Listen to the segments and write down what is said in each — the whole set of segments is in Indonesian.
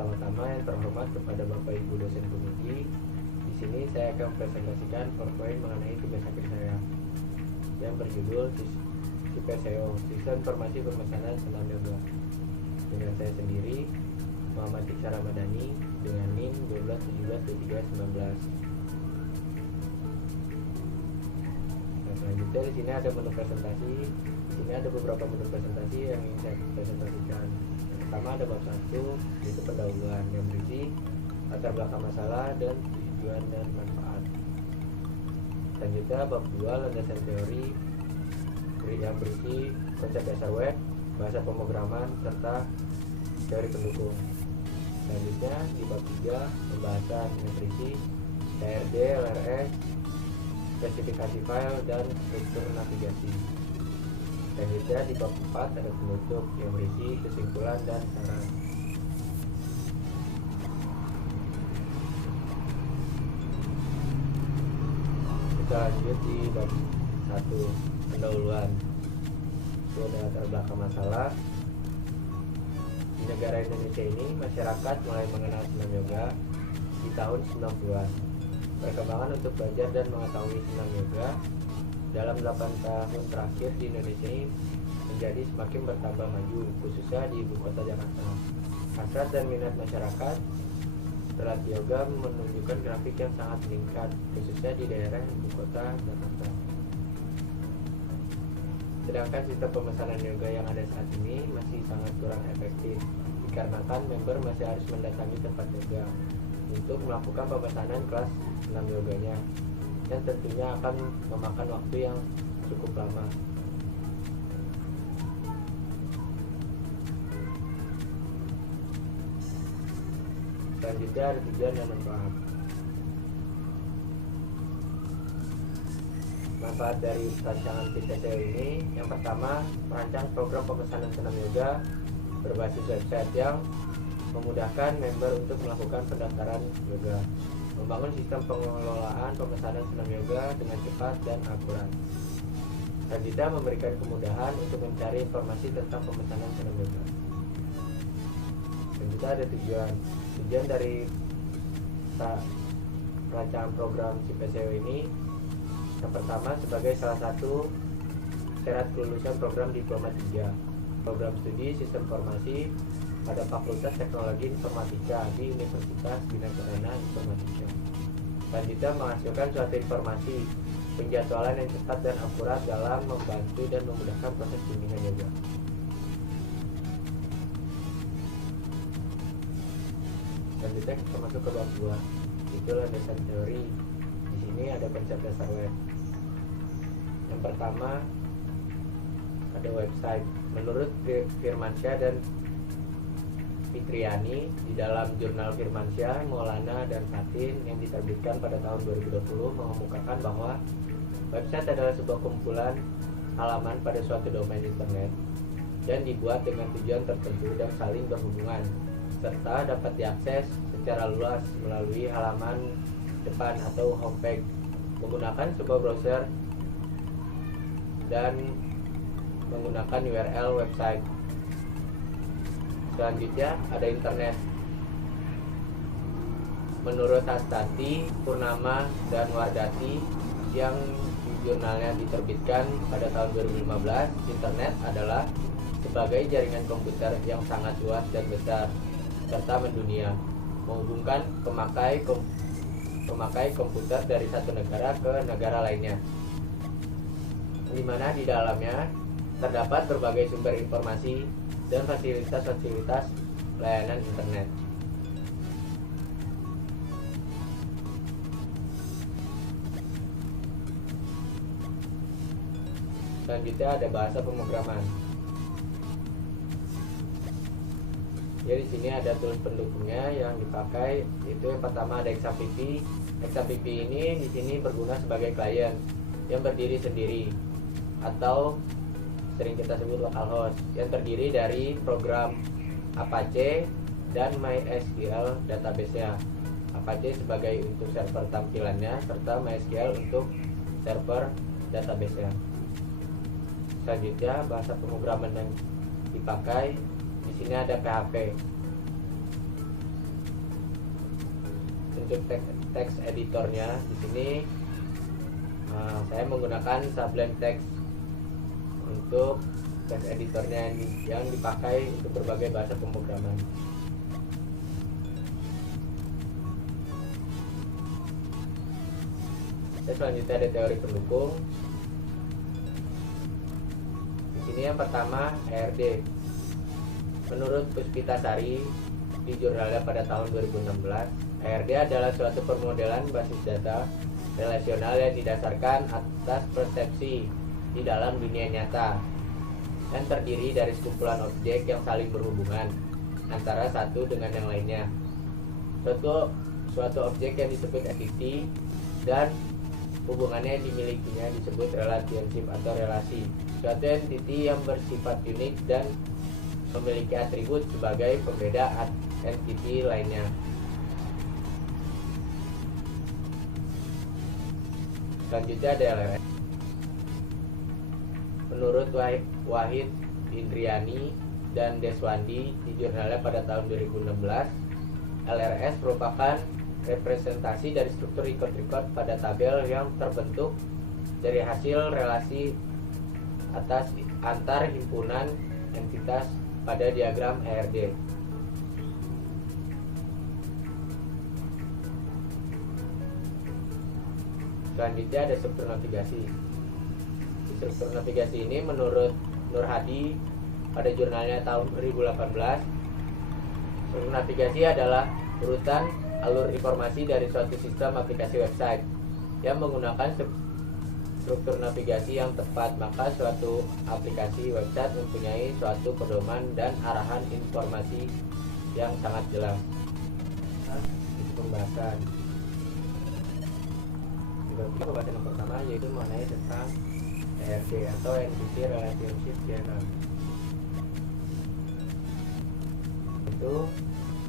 Pertama-tama yang terhormat kepada Bapak Ibu dosen pembimbing. Di sini saya akan presentasikan PowerPoint mengenai tugas akhir saya yang berjudul SIPSEO, Sistem Informasi Pemesanan Senam Yoga. Dengan saya sendiri, Muhammad Iqsa Ramadhani, dengan NIM 12172319. Nah, selanjutnya di sini ada menu presentasi. Di sini ada beberapa menu presentasi yang ingin saya presentasikan. Yang pertama ada bab 1, yaitu pendahuluan yang berisi latar belakang masalah dan tujuan dan manfaat. Selanjutnya bab 2, landasan teori yang berisi konsep dasar web, bahasa pemrograman, serta teori pendukung. Selanjutnya di bab 3, pembahasan yang berisi TRD, LRS, spesifikasi file, dan struktur navigasi. Selanjutnya di bab 4 ada penutup yang berisi kesimpulan dan saran. Kita lanjut di bab 1, pendahuluan. Itu ada latar belakang masalah. Di negara Indonesia ini, masyarakat mulai mengenal senam yoga di tahun 90-an. Perkembangan untuk belajar dan mengetahui senam yoga dalam 8 tahun terakhir di Indonesia ini menjadi semakin bertambah maju, khususnya di ibu kota Jakarta. Hasrat dan minat masyarakat terlatih yoga menunjukkan grafik yang sangat meningkat, khususnya di daerah ibu kota Jakarta. Sedangkan sistem pemesanan yoga yang ada saat ini masih sangat kurang efektif, dikarenakan member masih harus mendatangi tempat yoga untuk melakukan pemesanan kelas senam yoganya, yang tentunya akan memakan waktu yang cukup lama. Selanjutnya ada tujuan dan manfaat. Manfaat dari rancangan SIPSEO ini, yang pertama, merancang program pemesanan senam yoga berbasis website yang memudahkan member untuk melakukan pendaftaran yoga, membangun sistem pengelolaan pemesanan senam yoga dengan cepat dan akurat. Selanjutnya, memberikan kemudahan untuk mencari informasi tentang pemesanan senam yoga. Selanjutnya ada tujuan. Tujuan dari rancangan program SIPSEO ini, yang pertama, sebagai salah satu syarat kelulusan program Diploma 3 Program Studi Sistem Informasi pada Fakultas Teknologi Informatika di Universitas Bina Kencana Informatika. Selanjutnya, menghasilkan suatu informasi penjadwalan yang cepat dan akurat dalam membantu dan memudahkan proses bimbingan yoga. Selanjutnya kita masuk ke bab 2, itu landasan teori. Di sini ada konsep dasar web. Yang pertama ada website. Menurut Firmansyah dan Fitriani, di dalam jurnal Firmansyah, Maulana, dan Fatin yang diterbitkan pada tahun 2020 mengemukakan bahwa website adalah sebuah kumpulan halaman pada suatu domain internet dan dibuat dengan tujuan tertentu dan saling berhubungan, serta dapat diakses secara luas melalui halaman depan atau homepage menggunakan sebuah browser dan menggunakan URL website. Selanjutnya ada internet. Menurut Hastati, Purnama, dan Wardati yang jurnalnya diterbitkan pada tahun 2015, internet adalah sebagai jaringan komputer yang sangat luas dan besar serta mendunia, menghubungkan pemakai komputer dari satu negara ke negara lainnya, di mana di dalamnya terdapat berbagai sumber informasi dan fasilitas-fasilitas layanan internet. Selanjutnya ada bahasa pemrograman. Ya, di sini ada tools pendukungnya yang dipakai. Itu yang pertama ada XAPP. XAPP ini di sini berguna sebagai klien yang berdiri sendiri atau sering kita sebut localhost, yang terdiri dari program Apache dan MySQL database-nya. Apache sebagai untuk server tampilannya serta MySQL untuk server database-nya. Selanjutnya bahasa pemrograman yang dipakai, di sini ada PHP. untuk teks editornya. Di sini saya menggunakan Sublime Text untuk teks editornya yang dipakai untuk berbagai bahasa pemrograman. Selanjutnya ada teori pendukung. Di sini yang pertama ERD. Menurut Puspitasari di jurnalnya pada tahun 2016, ERD adalah suatu permodelan basis data relasional yang didasarkan atas persepsi di dalam dunia nyata dan terdiri dari sekumpulan objek yang saling berhubungan antara satu dengan yang lainnya. Suatu objek yang disebut entity dan hubungannya yang dimilikinya disebut relationship atau relasi. Suatu entity yang bersifat unik dan memiliki atribut sebagai pembeda entity lainnya. Selanjutnya ada LRS. Menurut Wahid Indriani dan Deswandi di jurnalnya pada tahun 2016, LRS merupakan representasi dari struktur record pada tabel yang terbentuk dari hasil relasi antar himpunan entitas pada diagram ERD. Selanjutnya ada struktur navigasi. Di struktur navigasi ini menurut Nur Hadi pada jurnalnya tahun 2018, struktur navigasi adalah urutan alur informasi dari suatu sistem aplikasi website yang menggunakan struktur navigasi yang tepat. Maka suatu aplikasi website mempunyai suatu pedoman dan arahan informasi yang sangat jelas. Itu pembahasan. Pembahasan yang pertama yaitu mengenai tentang ERD atau Entity Relationship Diagram. Itu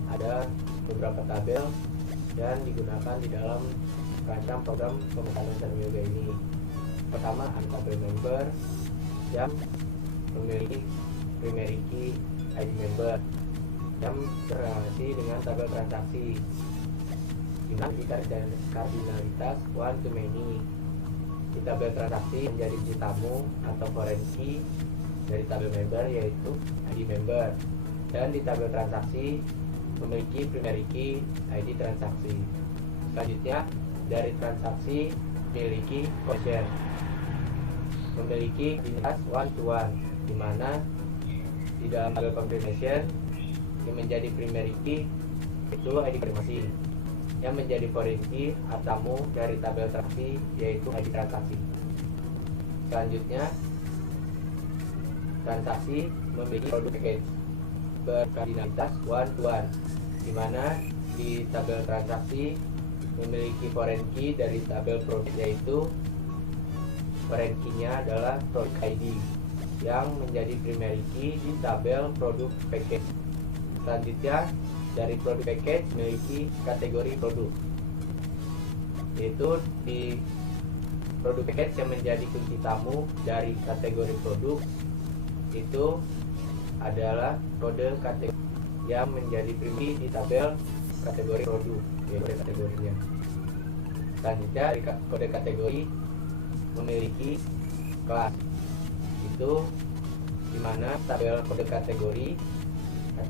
ada beberapa tabel dan digunakan di dalam rancang program pemekaran Sarang Yoga ini. Pertama, ada tabel member yang memiliki primary key ID member yang berrelasi dengan tabel transaksi dimiliki kardinalitas one to many. Di tabel transaksi menjadi key tamu atau foreign key dari tabel member yaitu ID member, dan di tabel transaksi memiliki primary key ID transaksi. Selanjutnya dari transaksi memiliki quotient, memiliki identitas one to one, di mana di dalam tabel confirmation yang menjadi primary key itu ID konfirmasi, yang menjadi foreign key atamu dari tabel transaksi yaitu ID transaksi. Selanjutnya transaksi memiliki produk package berkardinalitas one to one, di mana di tabel transaksi memiliki foreign key dari tabel produk yaitu foreign key-nya adalah product ID yang menjadi primary key di tabel produk package. Selanjutnya dari produk package memiliki kategori produk, yaitu di produk package yang menjadi kunci tamu dari kategori produk itu adalah kode kategori yang menjadi primary di tabel kategori produk, yaitu kategorinya. Selanjutnya dari kode kategori memiliki kelas, itu dimana tabel kode kategori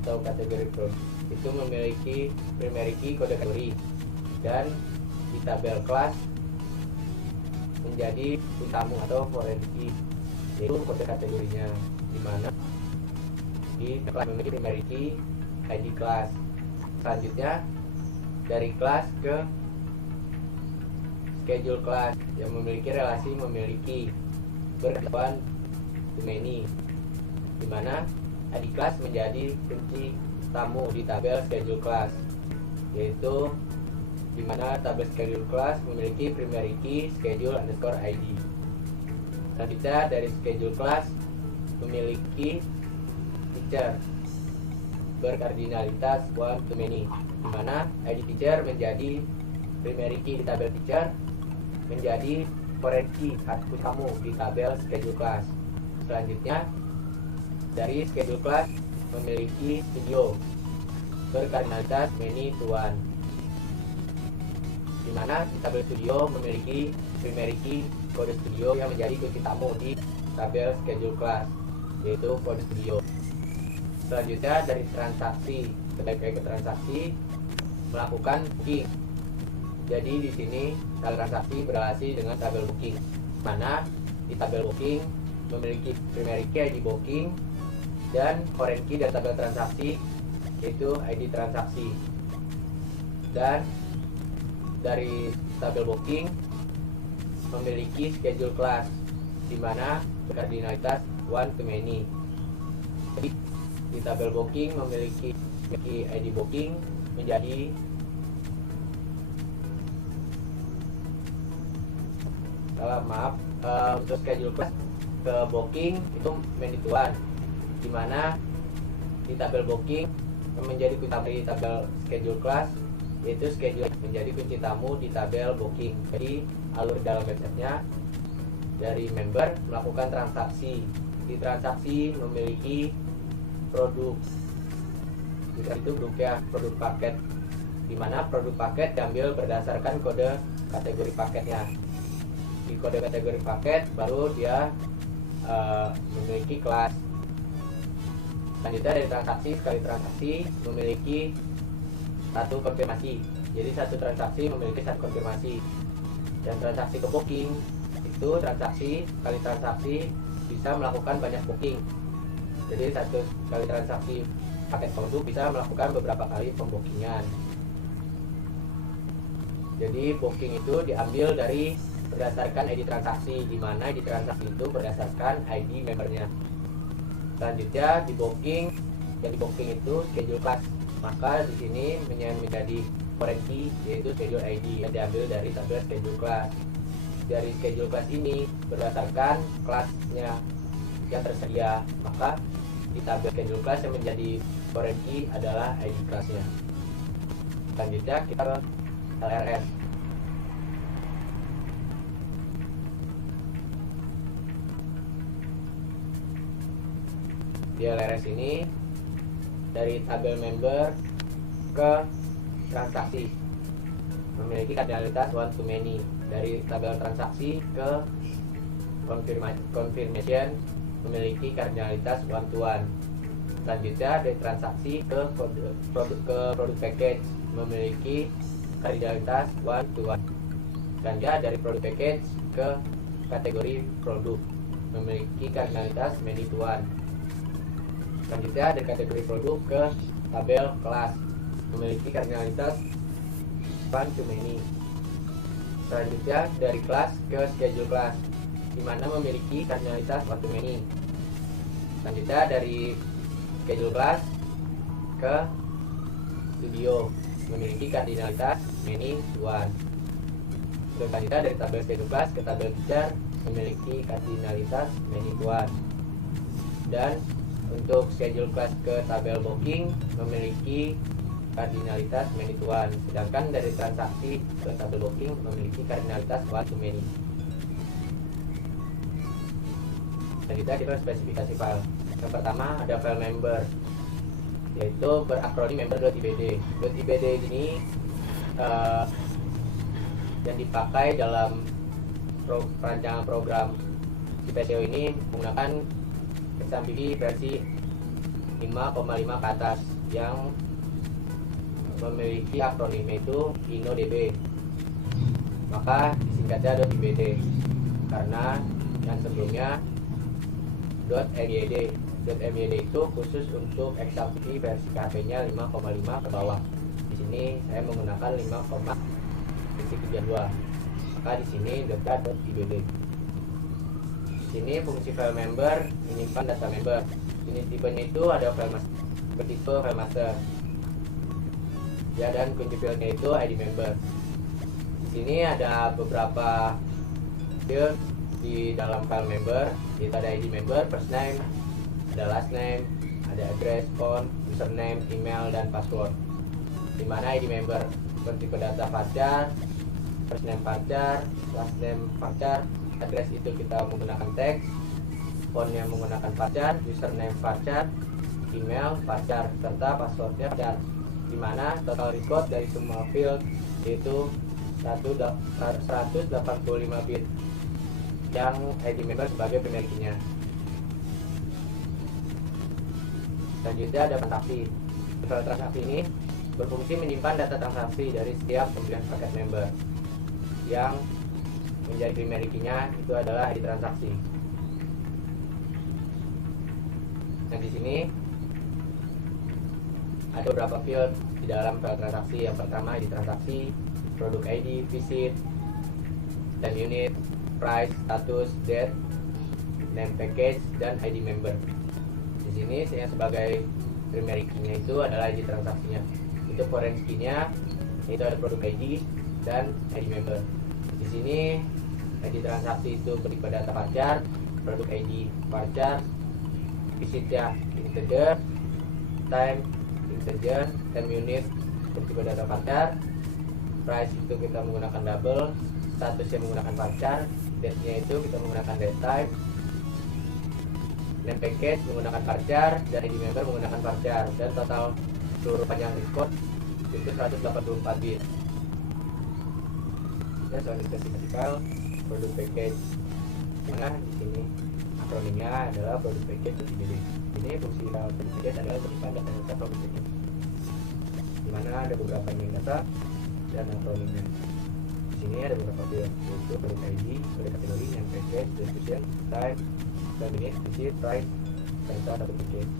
atau kategori produk itu memiliki primary key kode kategori, dan di tabel kelas menjadi utama atau foreign key yaitu kode kategorinya, di mana di kelas memiliki primary key ID kelas. Selanjutnya dari kelas ke schedule kelas yang memiliki relasi memiliki berkaitan to many, di mana ID kelas menjadi kunci tamu di tabel schedule class, yaitu di mana tabel schedule class memiliki primary key schedule underscore ID. Selanjutnya dari schedule class memiliki teacher berkardinalitas one to many, di mana ID teacher menjadi primary key di tabel teacher, menjadi foreign key atau tamu di tabel schedule class. Selanjutnya dari schedule class memiliki video berkardinalitas many to one. di mana di tabel studio memiliki primary key kode studio yang menjadi kunci tamu di tabel schedule class, yaitu kode studio. Selanjutnya dari transaksi, kita ke transaksi melakukan booking. Jadi di sini tabel transaksi berrelasi dengan tabel booking, mana di tabel booking memiliki primary key ID booking dan foreign key dari tabel transaksi yaitu ID transaksi. Dan dari tabel booking memiliki schedule class di mana kardinalitas one to many. Jadi di tabel booking memiliki ID booking menjadi untuk schedule class ke booking itu many to one, di mana di tabel booking menjadi kunci tamu di tabel schedule class, yaitu schedule menjadi kunci tamu di tabel booking. Jadi alur dalam websitenya dari member melakukan transaksi. Di transaksi memiliki produk, itu bentuknya produk paket, di mana produk paket diambil berdasarkan kode kategori paketnya. Di kode kategori paket baru dia memiliki kelas. Selanjutnya dari transaksi, sekali transaksi memiliki satu konfirmasi. Jadi satu transaksi memiliki satu konfirmasi. Dan transaksi ke booking itu transaksi kali transaksi bisa melakukan banyak booking. Jadi satu kali transaksi paket produk bisa melakukan beberapa kali pembookingan. Jadi booking itu diambil dari berdasarkan ID transaksi, di mana ID transaksi itu berdasarkan ID membernya. Selanjutnya di booking, jadi booking itu schedule class, maka di sini menjadi foreign key yaitu schedule ID yang diambil dari tabel schedule class. Dari schedule class ini berdasarkan kelasnya yang tersedia, maka di tabel schedule class yang menjadi foreign key adalah ID classnya. Selanjutnya kita ke LRS. Di LRS ini dari tabel member ke transaksi memiliki kardinalitas one to many. Dari tabel transaksi ke confirmation memiliki kardinalitas one to one. Selanjutnya dari transaksi ke produk package memiliki kardinalitas one to one. Selanjutnya dari produk package ke kategori produk memiliki kardinalitas many to one. Selanjutnya dari kategori produk ke tabel kelas memiliki kardinalitas one to many. Selanjutnya dari kelas ke schedule class, di mana memiliki kardinalitas one to many. Selanjutnya dari schedule class ke studio memiliki kardinalitas many to one. Selanjutnya dari tabel schedule class ke tabel feature memiliki kardinalitas many to one. Dan untuk schedule class ke tabel booking memiliki kardinalitas many to one, sedangkan dari transaksi ke tabel booking memiliki kardinalitas one to many. Selanjutnya kita spesifikasi file. Yang pertama ada file member, yaitu berakronim member.ibd. .ibd ini yang dipakai dalam perancangan program CPCO ini menggunakan XAMPP versi 5,5 ke atas yang memiliki akronim itu InnoDB, maka disingkatnya .ibd karena yang sebelumnya .myd. .myd itu khusus untuk XAMPP versi KP-nya 5,5 ke bawah. Di sini saya menggunakan 5,32, maka di sini .ibd. Di sini fungsi file member menyimpan data member. Ini tipenya itu ada file master, bertipe file master. Ya, dan kunci file-nya itu ID member. Di sini ada beberapa field di dalam file member, yaitu ada ID member, first name, ada last name, ada address, phone, username, email, dan password. Di mana ID member bertipe data varchar, first name varchar, last name varchar, address itu kita menggunakan teks, phone yang menggunakan varchar, username varchar, email varchar, serta passwordnya varchar. Di mana total record dari semua field yaitu 185 bit yang ID member sebagai primary key-nya. Selanjutnya ada transaksi. File transaksi ini berfungsi menyimpan data transaksi dari setiap pembelian paket member yang menjadi primary key-nya itu adalah ID transaksi. Nah, di sini ada beberapa field di dalam file transaksi. Yang pertama ID transaksi, produk ID, visit, time unit, price, status, date, name package, dan ID member. Di sini saya sebagai primary key-nya itu adalah ID transaksinya. Itu foreign key-nya itu ada produk ID dan ID member. Di sini ID transaksi itu berupa data varchar, produk ID varchar, visitnya integer, time integer, time unit berupa data varchar, price itu kita menggunakan double, statusnya menggunakan varchar, date-nya itu kita menggunakan date type, name package menggunakan varchar, dan ID member menggunakan varchar, dan total seluruh panjang record itu 184 bit. Dan soal spesifikasi file produk package, mana di sini akronimnya adalah produk package DBD. Ini fungsi file produk package adalah menyimpan data produk package, di mana ada beberapa yang data dan akronimnya. Di sini ada beberapa field, yaitu produk ID, produk kategori, name package, description, time, minute, visit, price, serta data package.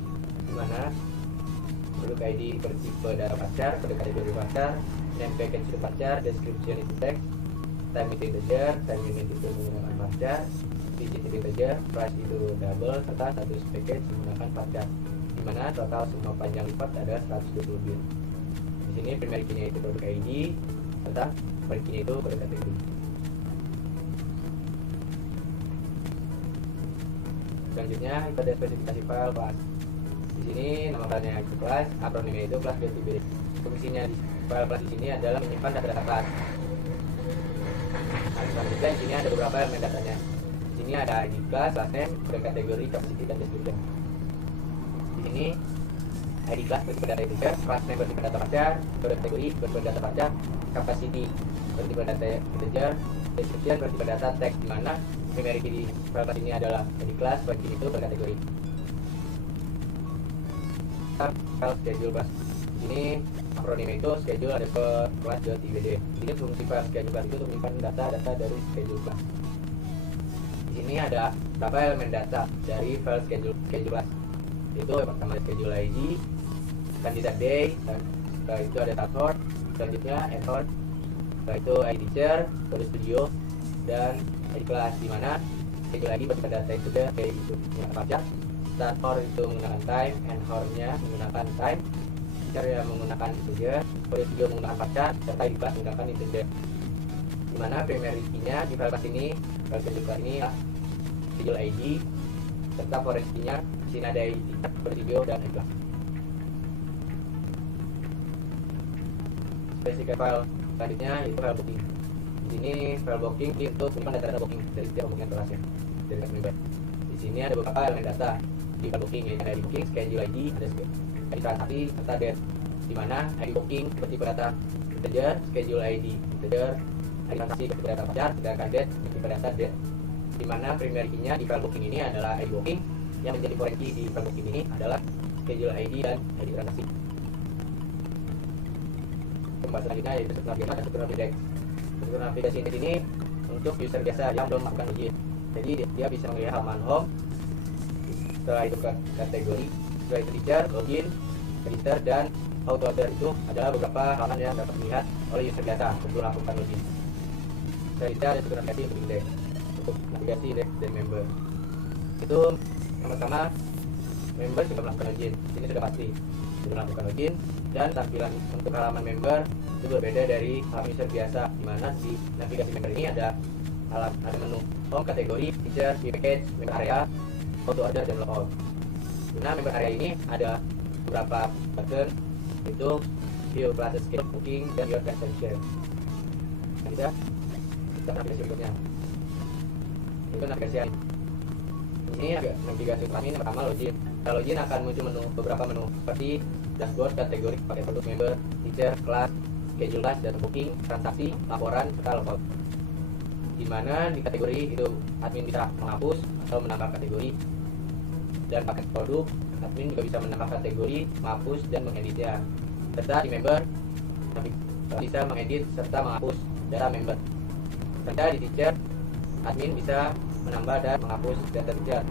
Di mana produk ID bertipe data varchar, produk kategori varchar, name package itu varchar, description itu text, time itu integer, time unit itu menggunakan varchar, visit itu integer, price itu double, serta status package menggunakan varchar. Di mana total semua panjang lipat ada 120 bit. Di sini primary key-nya itu produk ID, serta primary key-nya itu produk kategori. Selanjutnya kita ada spesifikasi file class. Di sini nama filenya itu class, akronimnya itu class database. Fungsinya di file class di sini adalah menyimpan data-data class. Nah, selanjutnya di sini ada beberapa elemen datanya. Di sini ada ID class, class name, produk kategori, capacity, dan description. Di sini ID class bertipe data integer, class name bertipe data varchar, produk kategori bertipe data varchar, capacity bertipe data integer, description bertipe data text, di mana primary key di file class ini adalah ID class, bagi itu berkategori. File schedule class. Di sini akronimnya itu schedule ada ke class.ibd. Ini fungsi file schedule class itu untuk menyimpan data-data dari schedule class. Di sini ada beberapa elemen data dari file schedule class. Itu yang pertama schedule ID, candidate day, dan setelah itu ada password, selanjutnya effort, setelah itu ID teacher, kode studio, dan ID kelas, di mana schedule ID bertipe data integer, itu menggunakan varchar, start for itu menggunakan time, and for-nya menggunakan time, teacher yang menggunakan integer, kode studio menggunakan varchar, serta ID kelas menggunakan integer. Di mana primary key-nya di file class ini, file schedule class ini schedule ID, serta foreign key-nya di sini ada ID, kode studio, dan ID kelas. Spesifikasi file selanjutnya yaitu file booking. Di sini file booking untuk menyimpan data booking dari setiap booking kelasnya dari kelas member. Di sini ada beberapa elemen data di file booking, yaitu ID booking, schedule ID, ada ID transaksi, serta date. Di mana ID booking bertipe data integer, schedule ID integer, ID transaksi bertipe data varchar, sedangkan date bertipe data date. Di mana primary key-nya di file booking ini adalah ID booking, yang menjadi foreign key di file booking ini adalah schedule ID dan ID transaksi. Pembahasan selanjutnya yaitu struktur navigasi dan struktur navigasi. Struktur navigasi di sini untuk user biasa yang belum melakukan login. Jadi dia bisa melihat halaman home, setelah itu kategori, setelah itu teacher, login, register, dan auto order. Itu adalah beberapa halaman yang dapat dilihat oleh user biasa sebelum melakukan login. Selanjutnya ada struktur navigasi untuk index, untuk navigasi index dan member. Itu yang pertama, member sudah melakukan login. Ini sudah pasti sudah melakukan login, dan tampilan untuk halaman member itu berbeda dari halaman user biasa, di mana di navigasi member ini ada menu home, kategori, teacher, view package, member area, auto order, dan logout. Nah, member area ini ada beberapa button, yaitu view classes, schedule, booking, dan your transaction. Nah, kita navigasi berikutnya itu navigasi ini agak navigasi utama. Ini pertama login. Kalau login akan muncul beberapa menu seperti dashboard, kategori, pakai produk, member, teacher, kelas, schedule class, data booking, transaksi, laporan, serta logout. Di mana di kategori itu admin bisa menghapus atau menambah kategori, dan paket produk admin juga bisa menambah kategori, menghapus dan mengeditnya. Serta di member bisa mengedit serta menghapus data member. Serta di teacher admin bisa menambah dan menghapus data teacher.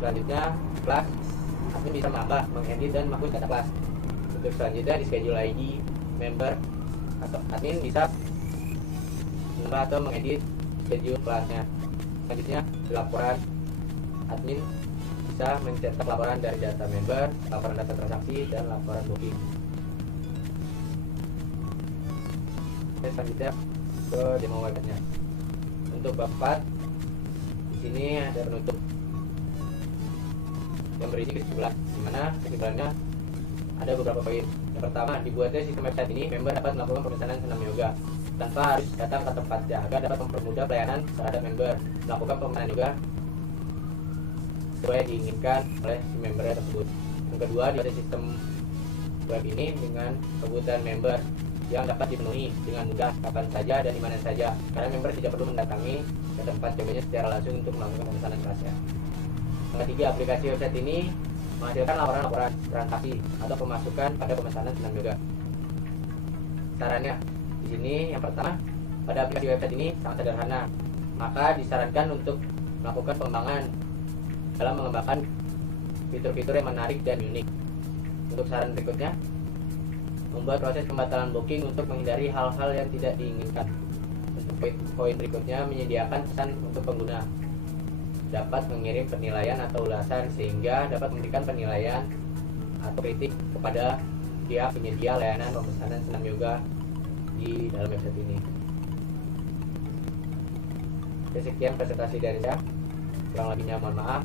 Selanjutnya kelas admin bisa menambah, mengedit dan menghapus data kelas. Untuk selanjutnya di schedule ID member atau admin bisa menambah atau mengedit schedule kelasnya. Selanjutnya di laporan admin bisa mencetak laporan dari data member, laporan data transaksi, dan laporan booking. Oke, selanjutnya ke demo webnya. Untuk bab 4 di sini ada penutup yang berisi kesimpulan, di mana kesimpulannya ada beberapa poin. Yang pertama, dibuatnya sistem website ini member dapat melakukan pemesanan senam yoga tanpa harus datang ke tempatnya, agar dapat mempermudah pelayanan terhadap member melakukan pemesanan yoga sesuai diinginkan oleh si member tersebut. Yang kedua, dibuatnya sistem web ini dengan kebutuhan member yang dapat dipenuhi dengan mudah kapan saja dan di mana saja, karena member tidak perlu mendatangi ke tempat yoganya secara langsung untuk melakukan pemesanan kelasnya. Yang ketiga, aplikasi website ini menghasilkan laporan-laporan transaksi atau pemasukan pada pemesanan senam yoga. Sarannya di sini yang pertama, pada aplikasi website ini sangat sederhana, maka disarankan untuk melakukan pengembangan dalam mengembangkan fitur-fitur yang menarik dan unik. Untuk saran berikutnya, membuat proses pembatalan booking untuk menghindari hal-hal yang tidak diinginkan. Untuk poin berikutnya, menyediakan pesan untuk pengguna dapat mengirim penilaian atau ulasan sehingga dapat memberikan penilaian atau kritik kepada pihak penyedia layanan pemesanan senam yoga di dalam website ini. Sekian presentasi dari saya, kurang lebihnya mohon maaf.